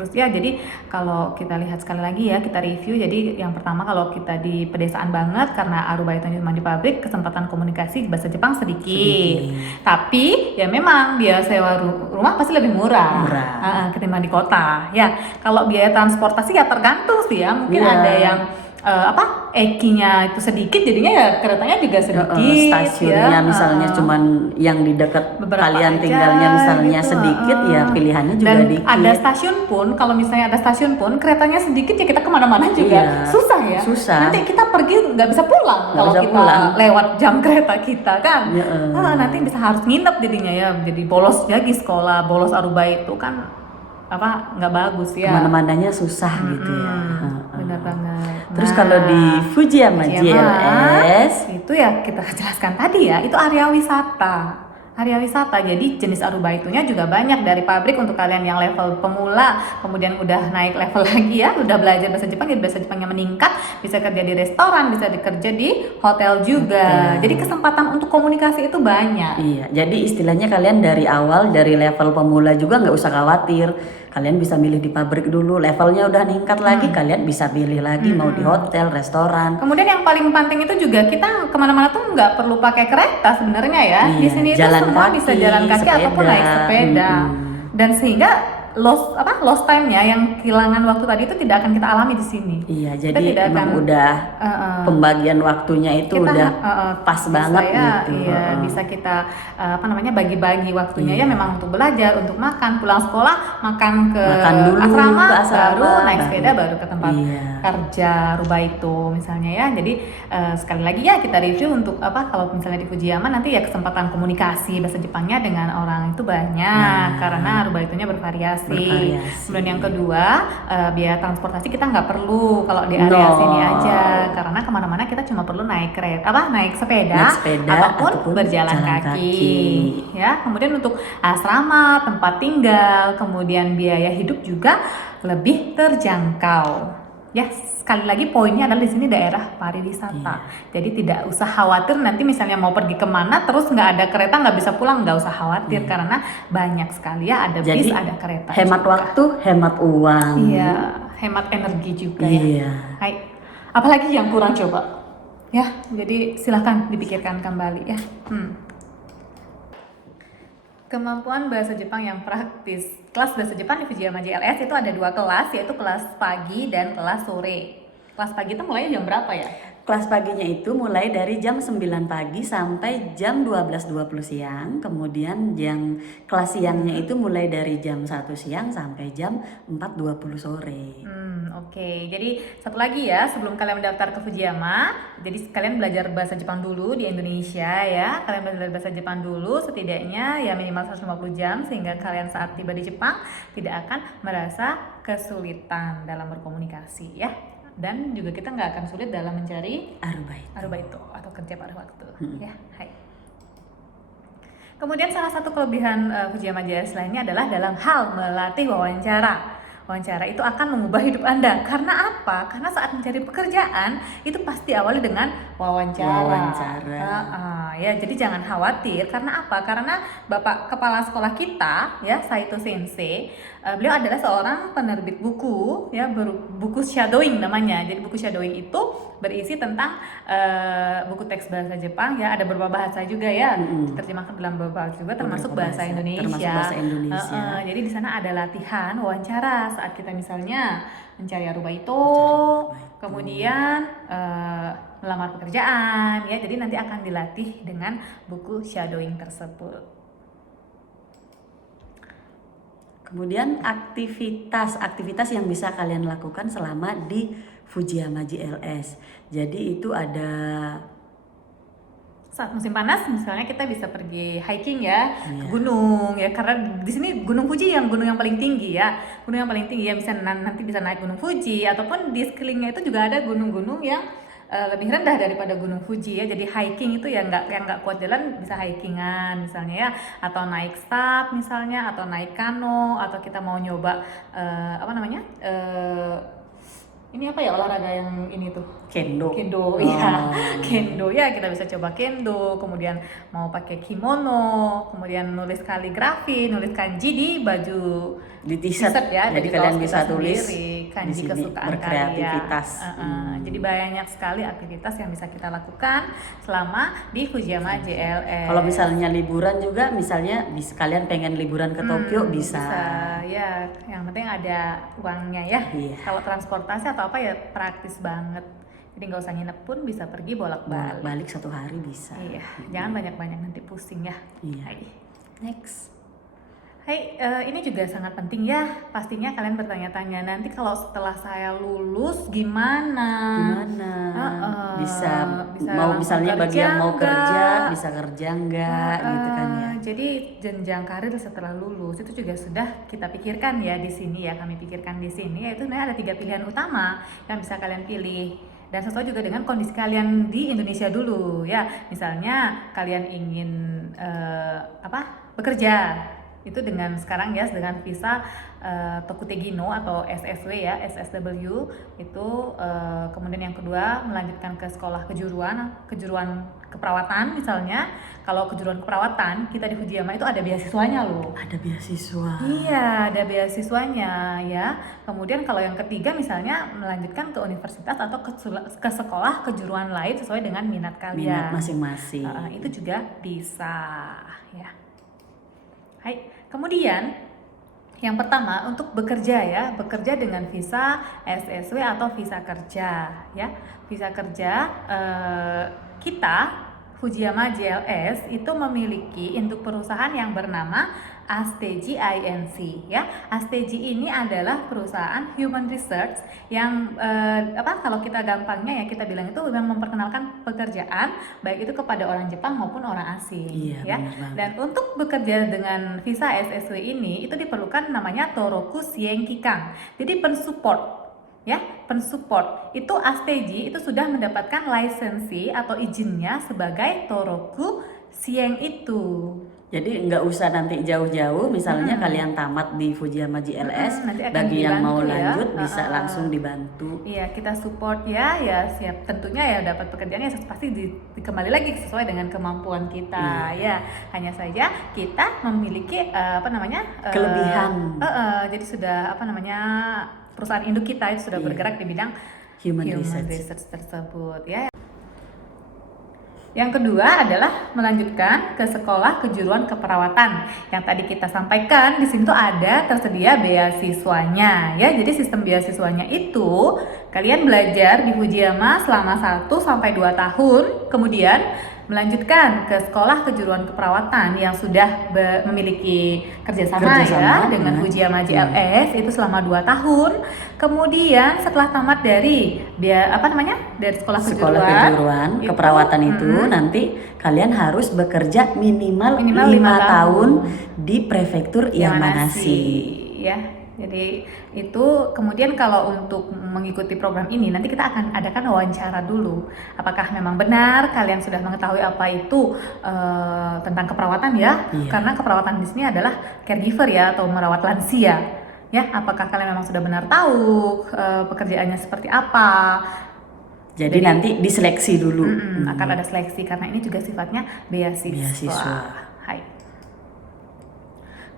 Terus ya jadi kalau kita lihat sekali lagi ya, kita review. Jadi yang pertama kalau kita di pedesaan banget karena Aruba itu cuma di pabrik, kesempatan komunikasi bahasa Jepang sedikit. Tapi ya memang biaya sewa rumah pasti lebih murah. Ketimbang di kota. Ya, kalau biaya transportasi ya tergantung sih ya. Mungkin ada yang Eki-nya itu sedikit, jadinya ya keretanya juga sedikit. Stasiunnya misalnya cuman yang di dekat kalian tinggalnya misalnya gitu, sedikit, ya pilihannya juga dan dikit. ada stasiun pun, kalau misalnya ada stasiun pun keretanya sedikit ya kita kemana-mana juga susah ya. Nanti kita pergi nggak bisa pulang kalau kita lewat jam kereta kita kan. Nanti bisa harus nginep jadinya ya, jadi bolos lagi sekolah, bolos Aruba itu kan nggak bagus ya. Kemana-mananya susah gitu ya. Benar banget. Terus kalau di Fujiyama JLS itu ya kita jelaskan tadi ya, itu area wisata. Area wisata, jadi jenis Aruba itunya juga banyak, dari pabrik untuk kalian yang level pemula, kemudian udah naik level lagi ya, udah belajar bahasa Jepang, jadi bahasa Jepangnya meningkat, bisa kerja di restoran, bisa kerja di hotel juga. Jadi kesempatan untuk komunikasi itu banyak. Iya, jadi istilahnya kalian dari awal, dari level pemula juga nggak usah khawatir. Kalian bisa milih di pabrik dulu, levelnya udah meningkat lagi, kalian bisa pilih lagi mau di hotel, restoran. Kemudian yang paling penting itu juga kita kemana-mana tuh nggak perlu pakai kereta sebenarnya ya. Di sini itu semua bisa jalan kaki ataupun naik sepeda. Dan sehingga lost time-nya, yang kehilangan waktu tadi itu tidak akan kita alami di sini. Iya, jadi memang udah pembagian waktunya itu kita, udah pas banget gitu. Iya, bisa kita bagi-bagi waktunya ya, memang untuk belajar, untuk makan, pulang sekolah, makan dulu, asrama, baru naik sepeda, baru ke tempat kerja Aruba itu misalnya ya. Jadi sekali lagi ya kita review untuk kalau misalnya di Fujiyama nanti ya kesempatan komunikasi bahasa Jepangnya dengan orang itu banyak karena Aruba itunya bervariasi. Kemudian yang kedua, biaya transportasi kita nggak perlu kalau di area sini aja, karena kemana-mana kita cuma perlu naik naik sepeda ataupun berjalan kaki. Ya, kemudian untuk asrama, tempat tinggal, kemudian biaya hidup juga lebih terjangkau. Ya, sekali lagi poinnya adalah di sini daerah pariwisata. Jadi tidak usah khawatir nanti misalnya mau pergi kemana terus nggak ada kereta, nggak bisa pulang, nggak usah khawatir karena banyak sekali ya, ada bis, ada kereta. Hemat juga waktu, hemat uang. Iya, hemat energi juga ya. Hai. Apalagi yang kurang coba? Ya, jadi silahkan dipikirkan kembali ya. Kemampuan bahasa Jepang yang praktis. Kelas bahasa Jepang di Fujiyama JLS itu ada 2 kelas, yaitu kelas pagi dan kelas sore. Kelas pagi itu mulainya jam berapa ya? Kelas paginya itu mulai dari jam 9 pagi sampai jam 12.20 siang. Kemudian yang kelas siangnya itu mulai dari jam 1 siang sampai jam 4.20 sore. Oke. Jadi satu lagi ya, sebelum kalian mendaftar ke Fujiyama, jadi kalian belajar bahasa Jepang dulu di Indonesia ya. Kalian belajar bahasa Jepang dulu setidaknya ya minimal 150 jam, sehingga kalian saat tiba di Jepang tidak akan merasa kesulitan dalam berkomunikasi ya. Dan juga kita nggak akan sulit dalam mencari Aruba itu atau kerja paruh waktu. Ya, hai. Kemudian salah satu kelebihan Fujiyama JLS lainnya adalah dalam hal melatih wawancara. Wawancara itu akan mengubah hidup Anda. Karena apa? Karena saat mencari pekerjaan itu pasti awali dengan wawancara. Ya, jadi jangan khawatir. Karena apa? Karena Bapak Kepala Sekolah kita, ya, Saito Sensei, beliau adalah seorang penerbit buku, ya, buku shadowing namanya. Jadi buku shadowing itu berisi tentang buku teks bahasa Jepang, ya, ada beberapa bahasa juga ya, diterjemahkan dalam beberapa bahasa juga, termasuk bahasa Indonesia. Jadi di sana ada latihan wawancara saat kita misalnya mencari Aruba itu, kemudian melamar pekerjaan, ya. Jadi nanti akan dilatih dengan buku shadowing tersebut. Kemudian aktivitas yang bisa kalian lakukan selama di Fujiyama JLS. Jadi itu ada saat musim panas misalnya kita bisa pergi hiking ya, ke gunung ya, karena di sini Gunung Fuji gunung yang paling tinggi ya. Gunung yang paling tinggi ya, nanti bisa naik Gunung Fuji, ataupun di sekelilingnya itu juga ada gunung-gunung yang lebih rendah daripada Gunung Fuji ya. Jadi hiking itu yang nggak kuat jalan bisa hikingan misalnya ya, atau naik staf misalnya, atau naik kano, atau kita mau nyoba ini apa ya olahraga yang ini tuh Kendo. Kendo, iya, kendo ya, kita bisa coba kendo, kemudian mau pakai kimono, kemudian nulis kaligrafi, nulis kanji di baju Di t-shirt ya, jadi di kalian kaos bisa kita tulis sendiri, di kanji sini, kesukaan berkreativitas. kalian. Jadi banyak sekali aktivitas yang bisa kita lakukan selama di Fujiyama JLS. Kalau misalnya liburan juga, misalnya kalian pengen liburan ke Tokyo bisa. Ya, yang penting ada uangnya ya. Iya. Kalau transportasi atau apa ya praktis banget. Jadi nggak usah nginep pun bisa pergi bolak-balik. Balik 1 hari bisa. Iya, jangan banyak-banyak nanti pusing ya. Iya. Hai. Next. Hai, ini juga sangat penting ya. Pastinya kalian bertanya-tanya, nanti kalau setelah saya lulus gimana? Bisa langsung mau misalnya bagi yang mau kerja kerja, nggak? bisa kerja enggak gitu kan ya. Jadi jenjang karir setelah lulus itu juga sudah kita pikirkan ya di sini ya, kami pikirkan di sini, yaitu sebenarnya ada 3 pilihan utama yang bisa kalian pilih. Dan sesuai juga dengan kondisi kalian di Indonesia dulu ya. Misalnya kalian ingin bekerja itu dengan sekarang ya dengan visa Tokutegino atau SSW ya, SSW itu, kemudian yang kedua melanjutkan ke sekolah kejuruan keperawatan misalnya. Kalau kejuruan keperawatan kita di Fujiyama itu ada beasiswanya loh. Ada beasiswa. Iya, ada beasiswanya ya. Kemudian kalau yang ketiga misalnya melanjutkan ke universitas atau ke sekolah kejuruan lain sesuai dengan minat kalian. Minat masing-masing. Itu juga bisa ya. Hai, kemudian yang pertama untuk bekerja ya, bekerja dengan visa SSW atau visa kerja ya. Visa kerja kita Fujiyama JLS itu memiliki induk perusahaan yang bernama Asteji Inc. ya. Asteji ini adalah perusahaan human research yang kalau kita gampangnya ya kita bilang itu memang memperkenalkan pekerjaan baik itu kepada orang Jepang maupun orang asing. Iya, ya. Dan untuk bekerja dengan visa SSW ini itu diperlukan namanya Toroku Sien Kikang. Jadi pensupport ya, pensupport itu Asteji itu sudah mendapatkan lisensi atau izinnya sebagai Toroku Sien itu. Jadi nggak usah nanti jauh-jauh, misalnya kalian tamat di Fujiyama JLS, bagi yang mau lanjut ya. Bisa langsung dibantu. Iya, kita support ya siap tentunya ya dapat pekerjaannya pasti kembali lagi sesuai dengan kemampuan kita ya. Hanya saja kita memiliki kelebihan. Jadi sudah perusahaan induk kita itu sudah bergerak di bidang human research tersebut ya. Yang kedua adalah melanjutkan ke sekolah kejuruan keperawatan. Yang tadi kita sampaikan di sini tuh ada tersedia beasiswanya ya. Jadi sistem beasiswanya itu kalian belajar di Fujiyama selama 1 sampai 2 tahun, kemudian melanjutkan ke sekolah kejuruan keperawatan yang sudah memiliki kerjasama ya dengan Fujiyama JLS itu selama 2 tahun. Kemudian setelah tamat dari dari sekolah kejuruan keperawatan itu nanti kalian harus bekerja minimal 5 tahun di prefektur Yamanashi ya. Jadi itu kemudian kalau untuk mengikuti program ini nanti kita akan adakan wawancara dulu. Apakah memang benar kalian sudah mengetahui apa itu tentang keperawatan ya? Karena keperawatan di sini adalah caregiver ya atau merawat lansia. Ya, apakah kalian memang sudah benar tahu pekerjaannya seperti apa? Jadi nanti diseleksi dulu. Akan ada seleksi karena ini juga sifatnya beasiswa. Hai.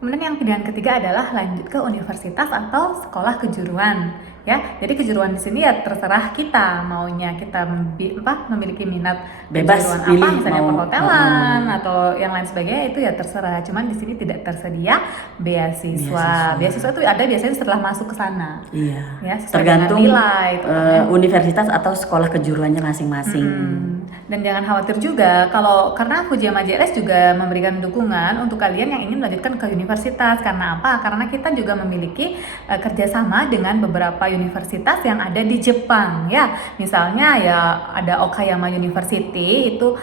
Kemudian yang pilihan ketiga adalah lanjut ke universitas atau sekolah kejuruan ya. Jadi kejuruan di sini ya terserah kita maunya kita memiliki minat bebas kejuruan pilih, apa misalnya perhotelan atau yang lain sebagainya itu ya terserah. Cuman di sini tidak tersedia beasiswa. Beasiswa itu ada biasanya setelah masuk ke sana. Iya. Ya, tergantung nilai, universitas atau sekolah kejuruannya masing-masing. Dan jangan khawatir juga karena Fujiyama JLS juga memberikan dukungan untuk kalian yang ingin melanjutkan ke universitas. Karena apa? Karena kita juga memiliki kerjasama dengan beberapa universitas yang ada di Jepang ya. Misalnya ya ada Okayama University itu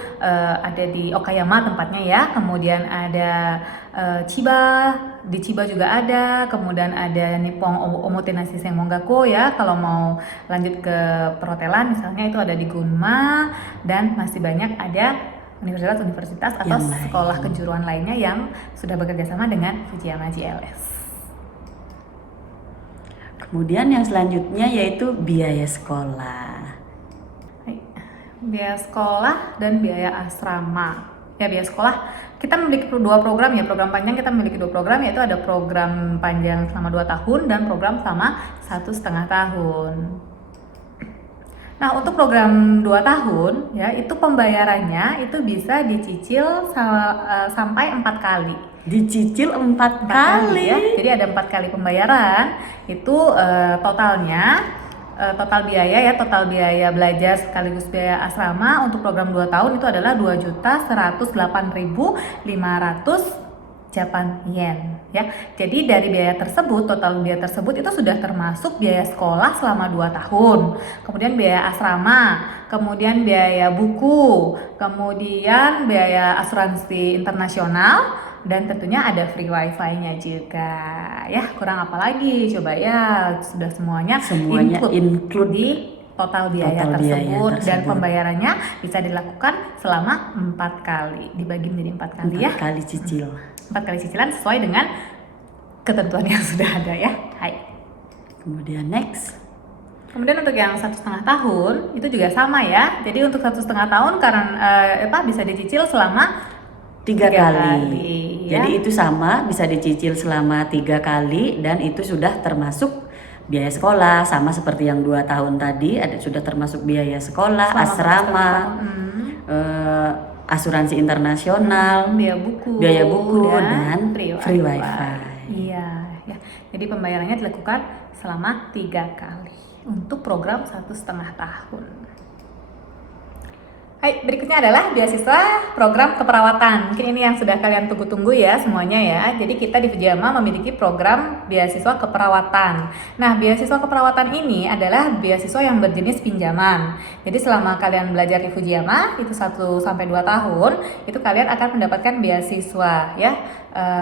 ada di Okayama tempatnya ya. Kemudian ada Chiba, di Chiba juga ada. Kemudian ada Nippon Omotenashi Senmongakko ya kalau mau lanjut ke perhotelan misalnya itu ada di Gunma. Dan masih banyak ada universitas-universitas atau sekolah kejuruan lainnya yang sudah bekerja sama dengan Fujiyama JLS. Kemudian yang selanjutnya yaitu biaya sekolah. Biaya sekolah dan biaya asrama. Ya, biaya sekolah kita memiliki dua program ya, program panjang kita memiliki dua program, yaitu ada program panjang selama 2 tahun dan program selama 1,5 tahun. Nah, untuk program 2 tahun ya, itu pembayarannya itu bisa dicicil sampai 4 kali. Dicicil 4 kali ya. Jadi ada 4 kali pembayaran. Itu total biaya belajar sekaligus biaya asrama untuk program 2 tahun itu adalah 2.108.500 Japan yen ya. Jadi dari total biaya tersebut itu sudah termasuk biaya sekolah selama 2 tahun. Kemudian biaya asrama, kemudian biaya buku, kemudian biaya asuransi internasional, dan tentunya ada free wifi-nya juga ya. Kurang apa lagi coba ya, sudah semuanya include di total biaya tersebut. Dan pembayarannya bisa dilakukan selama 4 kali, dibagi menjadi 4 kali 4 kali cicil. 4 kali cicilan sesuai dengan ketentuan yang sudah ada ya. Hai. Kemudian next. Kemudian untuk yang 1,5 tahun itu juga sama ya. Jadi untuk 1,5 tahun karena bisa dicicil selama 3 kali. Ya. Jadi itu sama, bisa dicicil selama 3 kali dan itu sudah termasuk biaya sekolah, sama seperti yang 2 tahun tadi, sudah termasuk biaya sekolah, selama asrama, asuransi internasional, biaya buku dan free wifi. Iya, ya. Jadi pembayarannya dilakukan selama 3 kali untuk program 1,5 tahun. Hai, berikutnya adalah beasiswa program keperawatan. Mungkin ini yang sudah kalian tunggu-tunggu ya semuanya ya. Jadi kita di Fujiyama memiliki program beasiswa keperawatan. Nah, beasiswa keperawatan ini adalah beasiswa yang berjenis pinjaman. Jadi selama kalian belajar di Fujiyama itu 1 sampai 2 tahun, itu kalian akan mendapatkan beasiswa ya.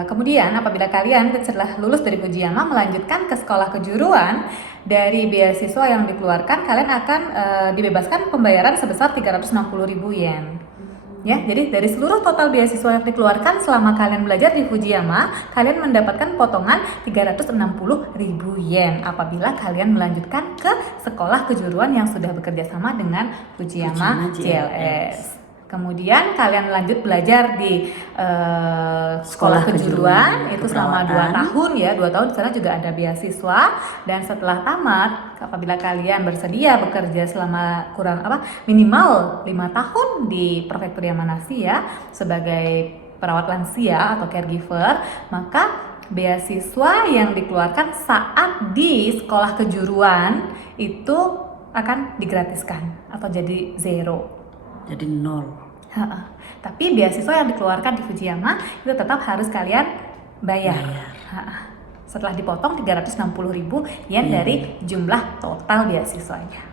Kemudian apabila kalian setelah lulus dari Fujiyama melanjutkan ke sekolah kejuruan, dari beasiswa yang dikeluarkan kalian akan dibebaskan pembayaran sebesar 360.000 yen. Ya, jadi dari seluruh total beasiswa yang dikeluarkan selama kalian belajar di Fujiyama, kalian mendapatkan potongan 360.000 yen apabila kalian melanjutkan ke sekolah kejuruan yang sudah bekerja sama dengan Fujiyama JLS. Kemudian kalian lanjut belajar di sekolah kejuruan itu selama 2 tahun ya. 2 tahun di sana juga ada beasiswa, dan setelah tamat apabila kalian bersedia bekerja selama minimal 5 tahun di prefektur Yamanashi ya sebagai perawat lansia atau caregiver, maka beasiswa yang dikeluarkan saat di sekolah kejuruan itu akan digratiskan atau jadi zero. Jadi 0. Tapi beasiswa yang dikeluarkan di Fujiyama itu tetap harus kalian bayar. Setelah dipotong 360.000 yen dari jumlah total beasiswanya.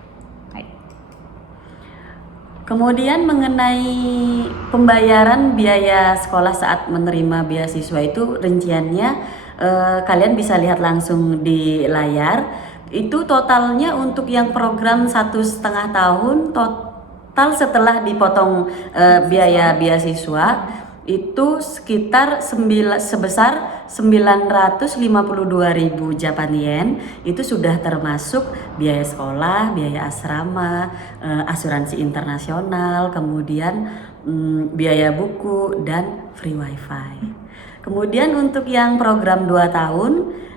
Kemudian mengenai pembayaran biaya sekolah saat menerima beasiswa itu rinciannya kalian bisa lihat langsung di layar. Itu totalnya untuk yang program 1,5 tahun total setelah dipotong biaya beasiswa itu sekitar sebesar 952.000 Japan yen. Itu sudah termasuk biaya sekolah, biaya asrama, asuransi internasional, kemudian biaya buku dan free wifi. Kemudian untuk yang program 2 tahun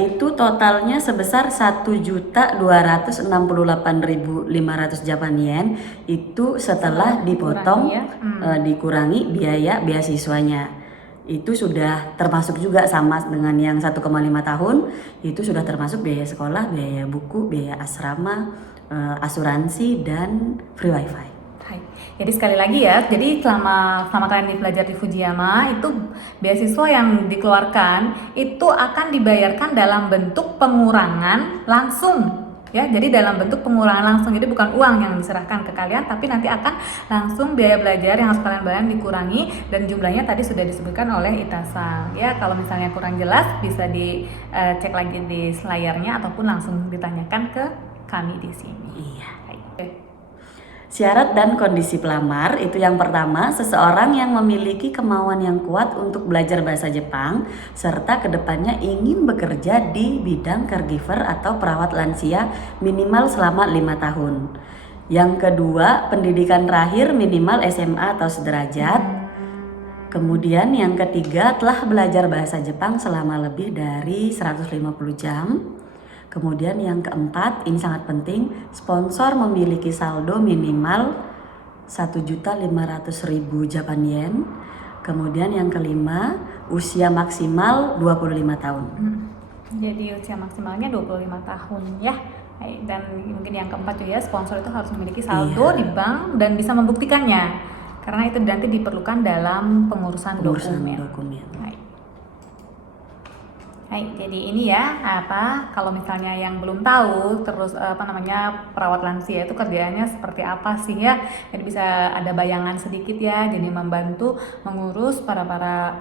itu totalnya sebesar 1.268.500 Japan yen. Itu setelah dipotong dikurangi biaya beasiswanya. Itu sudah termasuk juga sama dengan yang 1,5 tahun. Itu sudah termasuk biaya sekolah, biaya buku, biaya asrama, asuransi dan free wifi. Jadi sekali lagi ya, jadi selama kalian belajar di Fujiyama itu beasiswa yang dikeluarkan itu akan dibayarkan dalam bentuk pengurangan langsung ya. Jadi dalam bentuk pengurangan langsung, jadi bukan uang yang diserahkan ke kalian, tapi nanti akan langsung biaya belajar yang harus kalian bayar dikurangi, dan jumlahnya tadi sudah disebutkan oleh Ita-san ya. Kalau misalnya kurang jelas bisa dicek lagi di layarnya ataupun langsung ditanyakan ke kami di sini. Iya. Syarat dan kondisi pelamar itu yang pertama, seseorang yang memiliki kemauan yang kuat untuk belajar bahasa Jepang serta kedepannya ingin bekerja di bidang caregiver atau perawat lansia minimal selama 5 tahun. Yang kedua, pendidikan terakhir minimal SMA atau sederajat. Kemudian yang ketiga, telah belajar bahasa Jepang selama lebih dari 150 jam. Kemudian yang keempat, ini sangat penting, sponsor memiliki saldo minimal 1.500.000 Japan Yen. Kemudian yang kelima, usia maksimal 25 tahun. Jadi usia maksimalnya 25 tahun ya. Dan mungkin yang keempat juga ya, sponsor itu harus memiliki saldo di bank dan bisa membuktikannya. Karena itu nanti diperlukan dalam pengurusan dokumen. Baik, jadi ini ya kalau misalnya yang belum tahu terus perawat lansia itu kerjaannya seperti apa sih ya. Jadi bisa ada bayangan sedikit ya. Jadi membantu mengurus para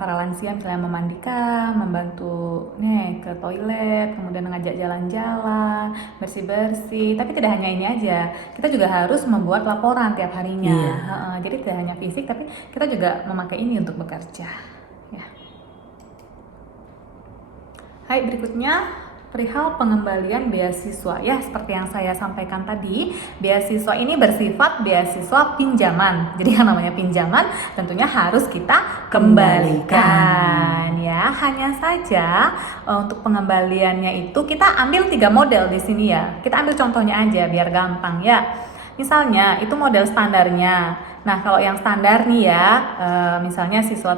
lansia, misalnya memandikan, membantu ke toilet, kemudian ngajak jalan-jalan, bersih-bersih. Tapi tidak hanya ini aja. Kita juga harus membuat laporan tiap harinya. Jadi tidak hanya fisik, tapi kita juga memakai ini untuk bekerja. Hai, berikutnya perihal pengembalian beasiswa ya, seperti yang saya sampaikan tadi, beasiswa ini bersifat beasiswa pinjaman. Jadi yang namanya pinjaman tentunya harus kita kembalikan ya. Hanya saja untuk pengembaliannya itu kita ambil 3 model di sini ya. Kita ambil contohnya aja biar gampang ya. Misalnya itu model standarnya. Nah, kalau yang standar nih ya, misalnya siswa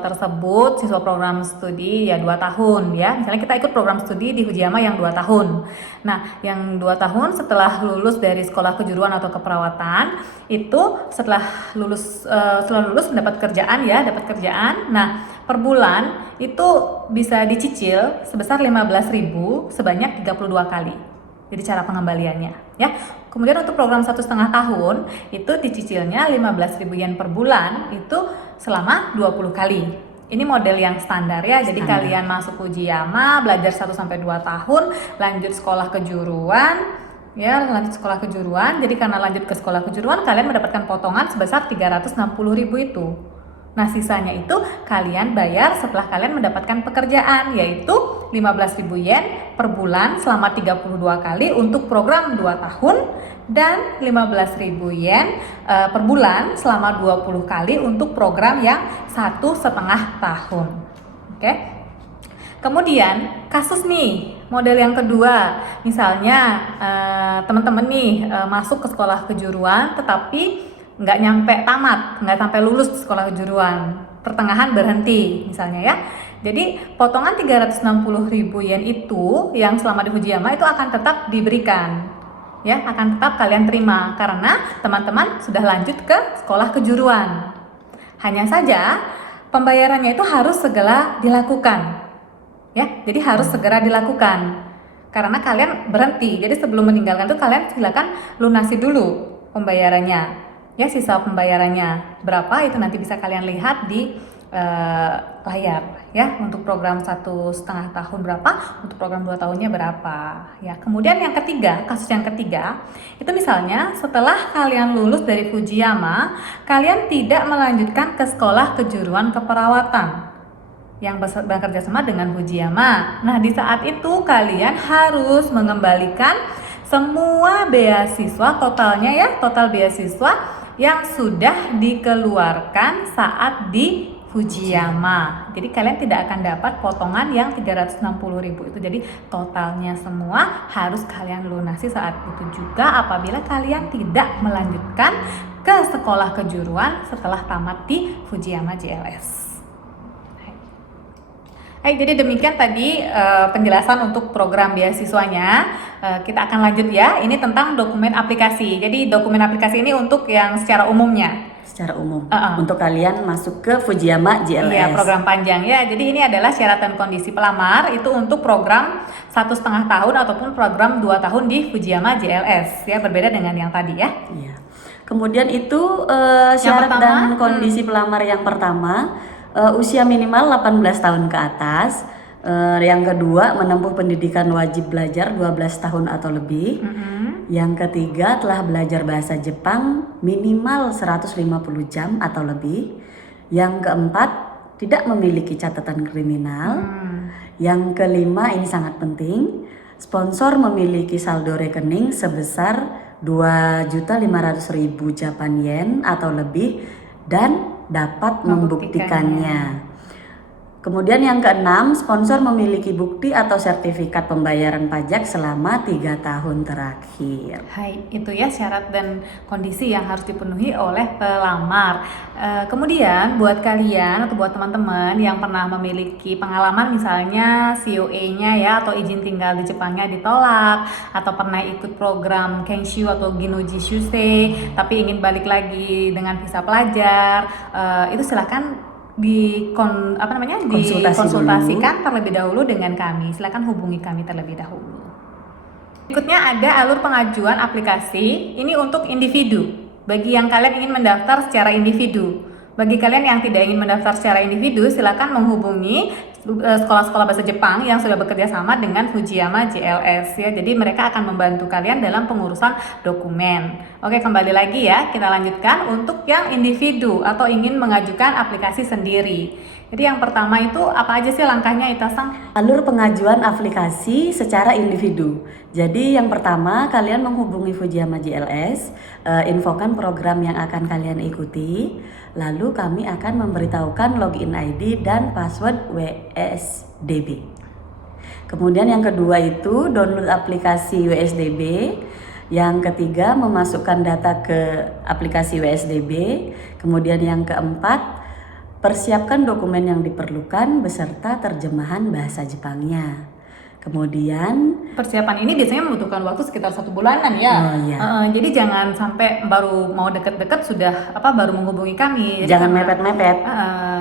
program studi ya 2 tahun ya. Misalnya kita ikut program studi di Fujiyama yang 2 tahun. Nah, yang 2 tahun setelah lulus dari sekolah kejuruan atau keperawatan, itu setelah lulus dapat kerjaan. Nah, per bulan itu bisa dicicil sebesar 15.000 sebanyak 32 kali. Jadi cara pengembaliannya ya. Kemudian untuk program 1,5 tahun itu dicicilnya 15.000 yen per bulan itu selama 20 kali. Ini model yang standar ya. Jadi kalian masuk Fujiyama, belajar 1-2 tahun, lanjut sekolah kejuruan. Jadi karena lanjut ke sekolah kejuruan kalian mendapatkan potongan sebesar 360.000 itu. Nah, sisanya itu kalian bayar setelah kalian mendapatkan pekerjaan, yaitu 15.000 yen per bulan selama 32 kali untuk program 2 tahun dan 15.000 yen per bulan selama 20 kali untuk program yang 1,5 tahun. Oke. Kemudian kasus nih, model yang kedua, misalnya teman-teman nih masuk ke sekolah kejuruan tetapi nggak sampai lulus di sekolah kejuruan, pertengahan berhenti misalnya ya. Jadi potongan 360.000 yen itu yang selama di Fujiyama itu akan tetap diberikan ya, akan tetap kalian terima karena teman-teman sudah lanjut ke sekolah kejuruan. Hanya saja pembayarannya itu harus segera dilakukan ya, jadi harus segera dilakukan karena kalian berhenti. Jadi sebelum meninggalkan itu kalian silakan lunasi dulu pembayarannya ya, sisa pembayarannya berapa itu nanti bisa kalian lihat di layar ya. Untuk program 1,5 tahun berapa, untuk program 2 tahunnya berapa ya. Kemudian yang ketiga, kasus yang ketiga itu misalnya setelah kalian lulus dari Fujiyama, kalian tidak melanjutkan ke sekolah kejuruan keperawatan yang bekerja sama dengan Fujiyama. Nah, di saat itu kalian harus mengembalikan semua beasiswa totalnya ya, total beasiswa yang sudah dikeluarkan saat di Fujiyama. Jadi kalian tidak akan dapat potongan yang 360.000 itu. Jadi totalnya semua harus kalian lunasi saat itu juga apabila kalian tidak melanjutkan ke sekolah kejuruan setelah tamat di Fujiyama JLS. Jadi demikian tadi penjelasan untuk program beasiswanya. Kita akan lanjut ya. Ini tentang dokumen aplikasi. Jadi dokumen aplikasi ini untuk yang secara umumnya. Secara umum. Untuk kalian masuk ke Fujiyama JLS. Iya, program panjang ya. Jadi ini adalah syarat dan kondisi pelamar itu untuk program 1,5 tahun ataupun program 2 tahun di Fujiyama JLS ya, berbeda dengan yang tadi ya. Iya. Kemudian itu syarat dan kondisi pelamar yang pertama, usia minimal 18 tahun ke atas. Yang kedua, menempuh pendidikan wajib belajar 12 tahun atau lebih. Yang ketiga, telah belajar bahasa Jepang minimal 150 jam atau lebih. Yang keempat, tidak memiliki catatan kriminal. Yang kelima, ini sangat penting, sponsor memiliki saldo rekening sebesar 2.500.000 Japan yen atau lebih dan dapat membuktikannya. Kemudian yang keenam, sponsor memiliki bukti atau sertifikat pembayaran pajak selama 3 tahun terakhir. Hai, itu ya syarat dan kondisi yang harus dipenuhi oleh pelamar. Kemudian buat kalian atau buat teman-teman yang pernah memiliki pengalaman misalnya COE-nya ya atau izin tinggal di Jepangnya ditolak, atau pernah ikut program Kenshu atau Ginoji Shusei tapi ingin balik lagi dengan visa pelajar, itu silakan dikonsultasikan terlebih dahulu dengan kami. Silakan hubungi kami terlebih dahulu. Berikutnya ada alur pengajuan aplikasi. Ini untuk individu. Bagi yang kalian ingin mendaftar secara individu. Bagi kalian yang tidak ingin mendaftar secara individu, silakan menghubungi sekolah-sekolah bahasa Jepang yang sudah bekerja sama dengan Fujiyama JLS ya. Jadi mereka akan membantu kalian dalam pengurusan dokumen. Oke, kembali lagi ya. Kita lanjutkan untuk yang individu atau ingin mengajukan aplikasi sendiri. Jadi yang pertama itu apa aja sih langkahnya, Ita-san? Alur pengajuan aplikasi secara individu. Jadi yang pertama kalian menghubungi Fujiyama JLS, infokan program yang akan kalian ikuti, lalu kami akan memberitahukan login ID dan password WSDB. Kemudian yang kedua itu download aplikasi WSDB. Yang ketiga memasukkan data ke aplikasi WSDB. Kemudian yang keempat, persiapkan dokumen yang diperlukan beserta terjemahan bahasa Jepangnya. Kemudian persiapan ini biasanya membutuhkan waktu sekitar 1 bulanan ya. Oh, iya. Jadi jangan sampai baru mau deket-deket sudah baru menghubungi kami. Jadi jangan mepet-mepet.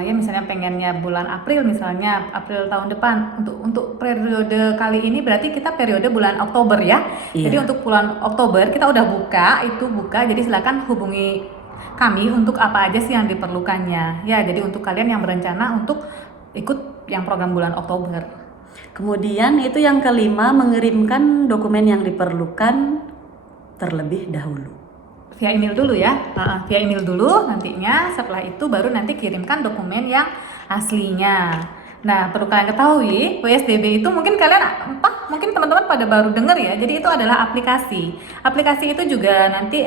Ya misalnya pengennya bulan April, misalnya April tahun depan. Untuk periode kali ini berarti kita periode bulan Oktober ya. Iya. Jadi untuk bulan Oktober kita udah buka. Jadi silakan hubungi kami untuk apa aja sih yang diperlukannya. Ya, jadi untuk kalian yang berencana untuk ikut yang program bulan Oktober. Kemudian itu yang kelima, mengirimkan dokumen yang diperlukan terlebih dahulu. Via email dulu ya, via email dulu nantinya. Setelah itu baru nanti kirimkan dokumen yang aslinya. Nah, perlu kalian ketahui, WSDB itu mungkin mungkin teman-teman pada baru dengar ya. Jadi itu adalah aplikasi. Aplikasi itu juga nanti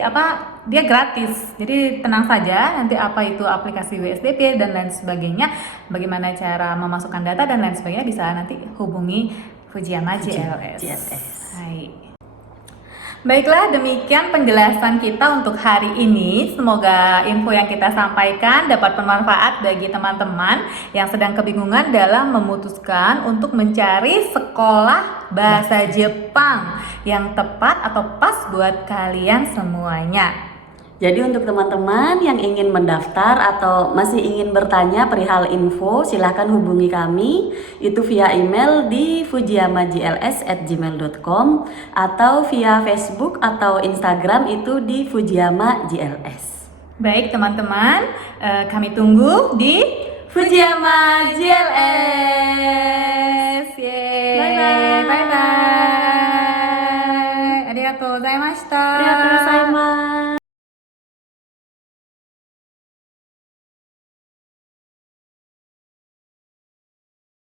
dia gratis. Jadi tenang saja, nanti apa itu aplikasi WSDB dan lain sebagainya, bagaimana cara memasukkan data dan lain sebagainya bisa nanti hubungi Fujiyama JLS. Hai. Baiklah, demikian penjelasan kita untuk hari ini. Semoga info yang kita sampaikan dapat bermanfaat bagi teman-teman yang sedang kebingungan dalam memutuskan untuk mencari sekolah bahasa Jepang yang tepat atau pas buat kalian semuanya. Jadi untuk teman-teman yang ingin mendaftar atau masih ingin bertanya perihal info, silahkan hubungi kami itu via email di fujiyamajls@gmail.com atau via Facebook atau Instagram itu di Fujiyama JLS. Baik teman-teman, kami tunggu di Fujiyama JLS.